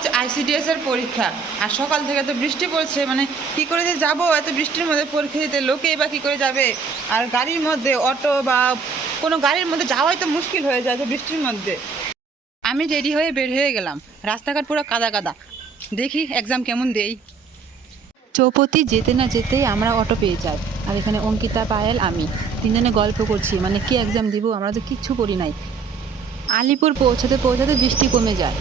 আজ আইসিডিএস এর পরীক্ষা। আর সকাল থেকে তো বৃষ্টি পড়ছে, মানে কি করে যে যাবো এত বৃষ্টির মধ্যে পরীক্ষা দিতে, লোকেই বা কী করে যাবে। আর গাড়ির মধ্যে অটো বা কোনো গাড়ির মধ্যে যাওয়াই তো মুশকিল হয়ে যায় বৃষ্টির মধ্যে। আমি রেডি হয়ে বের হয়ে গেলাম, রাস্তাঘাট পুরো কাদা কাদা। দেখি এক্সাম কেমন দেই। চৌপতি যেতে না যেতেই আমরা অটো পেয়ে যাই। আর এখানে অঙ্কিতা, পায়েল, আমি তিনজনে গল্প করছি, মানে কি এক্সাম দিব, আমরা তো কিচ্ছু করি নাই। আলিপুর পৌঁছাতে পৌঁছাতে বৃষ্টি কমে যায়।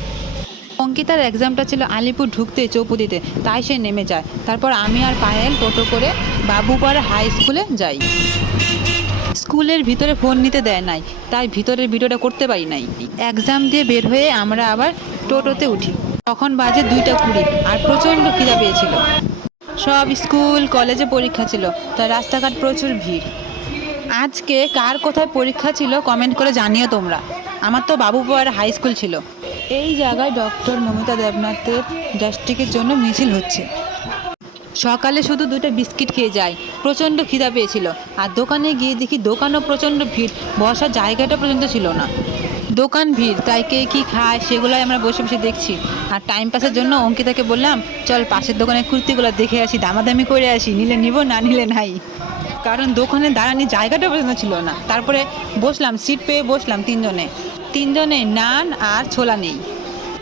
অঙ্কিতার এক্সামটা ছিল আলিপুর ঢুকতে চৌপতিতে, তাই সে নেমে যায়। তারপর আমি আর পায়েল টোটো করে বাবুপাড়া হাই স্কুলে যাই। স্কুলের ভিতরে ফোন নিতে দেয় নাই, তাই ভিতরের ভিডিওটা করতে পারি নাই। এক্সাম দিয়ে বের হয়ে আমরা আবার টোটোতে উঠি। তখন বাজে 2টা 20 আর প্রচণ্ড খিদা পেয়েছিল। সব স্কুল কলেজে পরীক্ষা ছিল, তাই রাস্তাঘাট প্রচুর ভিড়। আজকে কার কোথায় পরীক্ষা ছিল কমেন্ট করে জানিও তোমরা। আমার তো বাবুপাড়া হাই স্কুল ছিল। এই জায়গায় ডক্টর মমিতা দেবনাথের গ্যাস্ট্রিকের জন্য মিছিল হচ্ছে। সকালে শুধু 2টা বিস্কিট খেয়ে যাই, প্রচণ্ড খিদা পেয়েছিল। আর দোকানে গিয়ে দেখি দোকানও প্রচণ্ড ভিড়, বসার জায়গাটা পর্যন্ত ছিল না। দোকান ভিড়, তাই কে কী খায় সেগুলোই আমরা বসে বসে দেখছি। আর টাইম পাসের জন্য অঙ্কিতাকে বললাম, চল পাশের দোকানের কুর্তিগুলো দেখে আসি, দামাদামি করে আসি, নিলে নিব না নিলে নাই। কারণ দোকানে দাঁড়ানোর জায়গাটা পর্যন্ত ছিল না। তারপরে বসলাম, সিট পেয়ে বসলাম তিনজনে নান আর ছোলা নেই।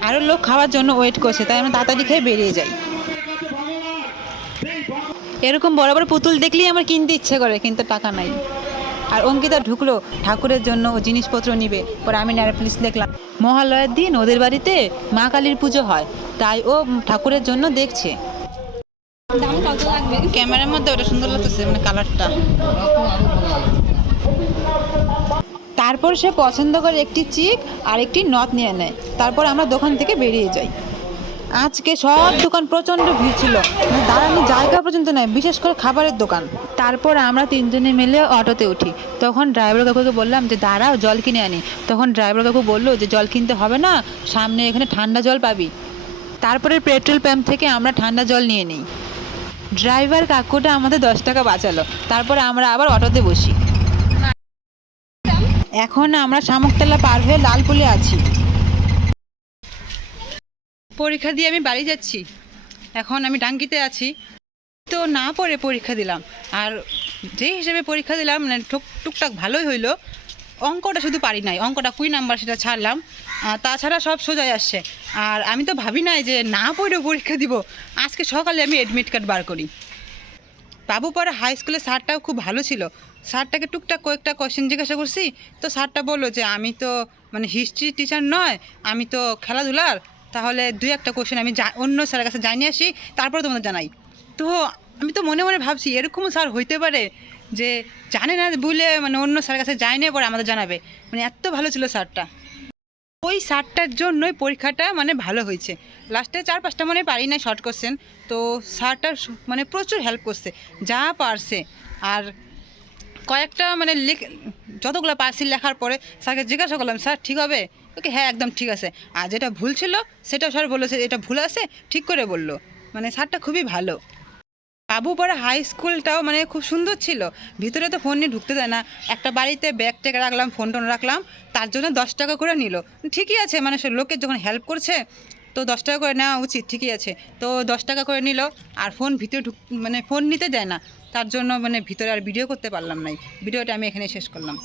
আরও লোক খাওয়ার জন্য ওয়েট করছে, তাই আমরা তাড়াতাড়ি খেয়ে বেরিয়ে যাই। এরকম বড় বড় পুতুল দেখলেই আমার কিনতে ইচ্ছে করে, কিন্তু টাকা নাই। আর অঙ্কিতা ঢুকলো ঠাকুরের জন্য ও জিনিসপত্র নিবে। পরে আমি নেলপালিশ দেখলাম। মহালয়ার দিন ওদের বাড়িতে মা কালীর পুজো হয়, তাই ও ঠাকুরের জন্য দেখছে। দাম কত লাগবে? ক্যামেরার মধ্যে ওটা সুন্দর লাগতেছে, মানে কালারটা। তারপর সে পছন্দ করে একটি চিক আর একটি নথ নিয়ে নেয়। তারপর আমরা দোকান থেকে বেরিয়ে যাই। আজকে সব দোকান প্রচণ্ড ভিড় ছিল, মানে দাঁড়ানোর জায়গা পর্যন্ত নেই, বিশেষ করে খাবারের দোকান। তারপর আমরা তিনজনে মিলে অটোতে উঠি। তখন ড্রাইভার কাকুকে বললাম যে দাঁড়াও, জল কিনে আনি। তখন ড্রাইভার কাকু বললো যে জল কিনতে হবে না, সামনে এখানে ঠান্ডা জল পাবি। তারপরে পেট্রোল পাম্প থেকে আমরা ঠান্ডা জল নিয়ে নিই। ড্রাইভার কাকুটা আমাদের 10 টাকা বাঁচালো। তারপরে আমরা আবার অটোতে বসি। এখন আমরা শামুকতলা পার হয়ে লালপুলে আছি। পরীক্ষা দিয়ে আমি বাড়ি যাচ্ছি। এখন আমি ডাঙ্গিতে আছি, তো না পড়ে পরীক্ষা দিলাম। আর যে হিসেবে পরীক্ষা দিলাম, মানে টুকটাক ভালোই হইলো। অঙ্কটা শুধু পারি নাই, অঙ্কটা 20 নাম্বার সেটা ছাড়লাম। তাছাড়া সব সোজাই আসছে। আর আমি তো ভাবি নাই যে না পড়েও পরীক্ষা দিব। আজকে সকালে আমি অ্যাডমিট কার্ড বার করি। বাবুপাড়া হাই স্কুলের স্যারটাও খুব ভালো ছিল। স্যারটাকে টুকটাক কয়েকটা কোয়েশ্চেন জিজ্ঞাসা করছি, তো স্যারটা বললো যে আমি তো মানে হিস্ট্রি টিচার নয়, আমি তো খেলাধুলার। তাহলে 2-1টা কোয়েশ্চেন আমি অন্য স্যারের কাছে জানি আসি, তারপরে তোমাদের জানাই। তো আমি তো মনে মনে ভাবছি এরকমও স্যার হইতে পারে যে জানে না বলে মানে অন্য স্যারের কাছে যায় না, পরে আমাদের জানাবে। মানে এত ভালো ছিল স্যারটা। ওই স্যারটার জন্যই পরীক্ষাটা মানে ভালো হয়েছে। লাস্টে 4-5টা মনে পারি না শর্ট কোশ্চেন, তো স্যারটার মানে প্রচুর হেল্প করছে, যা পারছে। আর কয়েকটা মানে যতগুলো পারছি লেখার পরে স্যারকে জিজ্ঞাসা করলাম, স্যার ঠিক হবে? ওকে হ্যাঁ একদম ঠিক আছে। আর যেটা ভুল ছিল সেটা স্যার বলেছে এটা ভুল আছে, ঠিক করে বললো। মানে স্যারটা খুবই ভালো। বাবুপাড়া হাই স্কুলটাও মানে খুব সুন্দর ছিল। ভিতরে তো ফোন নিয়ে ঢুকতে দেয় না। একটা বাড়িতে ব্যাগ ট্যাগ রাখলাম, ফোন টোন রাখলাম, তার জন্য 10 টাকা করে নিল। ঠিকই আছে, মানে সে লোকের যখন হেল্প করছে তো 10 টাকা করে নেওয়া উচিত, ঠিকই আছে। তো 10 টাকা করে নিল। আর ফোন ভিতরে মানে ফোন নিতে দেয় না, তার জন্য মানে ভিতরে আর ভিডিও করতে পারলাম না। ভিডিওটা আমি এখানে শেষ করলাম।